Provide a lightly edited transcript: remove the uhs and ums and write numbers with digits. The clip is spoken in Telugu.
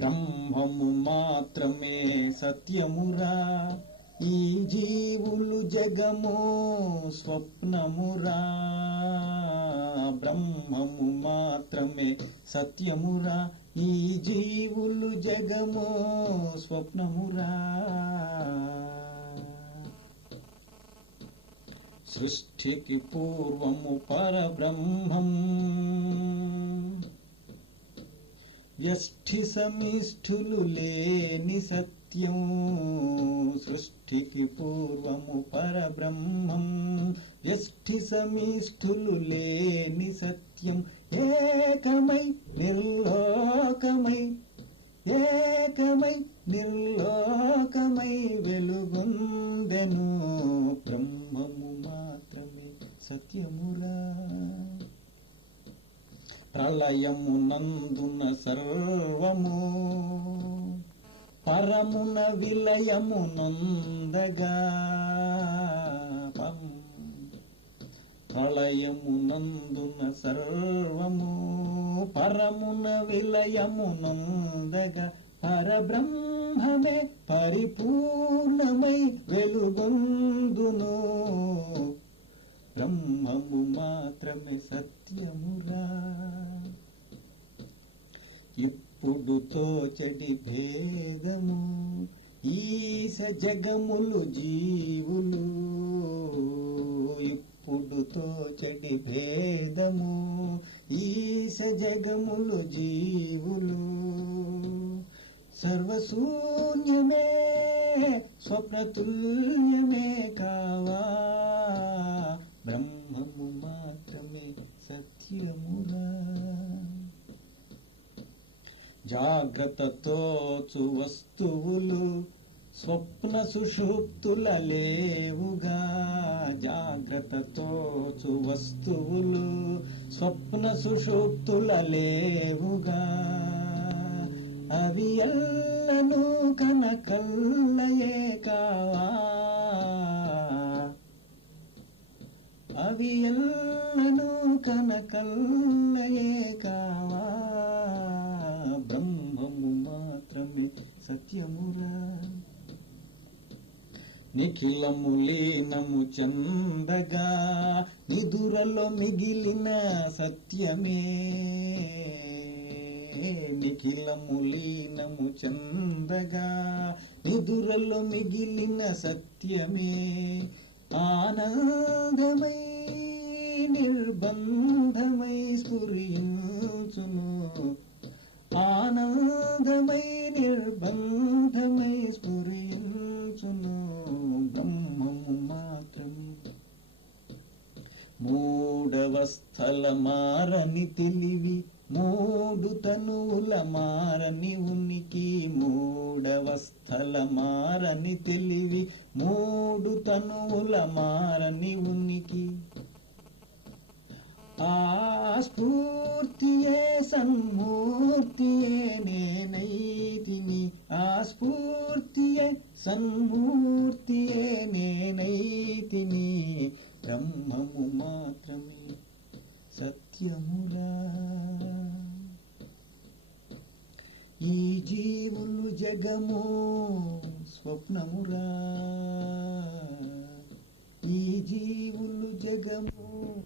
బ్రహ్మము మాత్రమే సత్యమురా, ఈ జీవులు జగము స్వప్నమురా. బ్రహ్మము మాత్రమే సత్యమురా, ఈ జీవులు జగము స్వప్నమురా. సృష్టికి పూర్వము పరబ్రహ్మం, వ్యష్టి సమిష్ఠులు లేని సత్యం. సృష్టికి పూర్వము పరబ్రహ్మం, వ్యష్టి సమిష్ఠులు లేని సత్యం. ఏకమై నిర్లోకమై, ఏకమై నిర్లోకమై వెలుగొందెను. బ్రహ్మము మాత్రమే సత్యమురా. ప్రళయమునందున సర్వము పరమున విలయమునందగా. ప్రళయమునందున సర్వము పరమున విలయమునందగా. పరబ్రహ్మమే పరిపూర్ణమై వెలుగొందును. బ్రహ్మము మాత్రమే సత్యమురా. ఇప్పుడు తోచడి భేదము, ఈశ జగములు జీవులు. ఇప్పుడు తోచడి భేదము, ఈశ జగములు జీవులు. సర్వశూన్యమే స్వప్నతుల్యమే కావా. బ్రహ్మము మాత్రమే సత్యమురా. జాగ్రత్తతోచు వస్తువులు స్వప్న సుషుప్తుల లేవుగా. జాగ్రత్తతోచు వస్తువులు స్వప్న సుషుప్తుల లేవుగా. అవి ఎల్లను కనకల్లయే కావా. అవి ఎల్లను కనకల్లయే కావా. బ్రహ్మము మాత్రమే సత్యమురా. నిఖిలము లీనము చందగా, నిదురలో మిగిలిన సత్యమే. నిఖిలము లీనము చందగా, నిదురలో మిగిలిన సత్యమే. ఆనందమై నిర్బంధమై స్ఫురించును. ఆనందమై నిర్బంధమై స్ఫురించును. బ్రహ్మము మాత్రం మూడవస్థల మారని తెలివి, మూడు తనువుల మారని ఉనికి. మూడవస్థల మారని తెలివి, మూడు తనువుల మారని ఉనికి. ఆ స్ఫూర్తియే సన్మూర్తియే నేనైతిని. ఆ స్ఫూర్తియే సన్మూర్తియే నేనైతిని. బ్రహ్మము మాత్రమే సత్యమురా. ఈ జీవులు జగము స్వప్నమురా. ఈ జీవులు జగము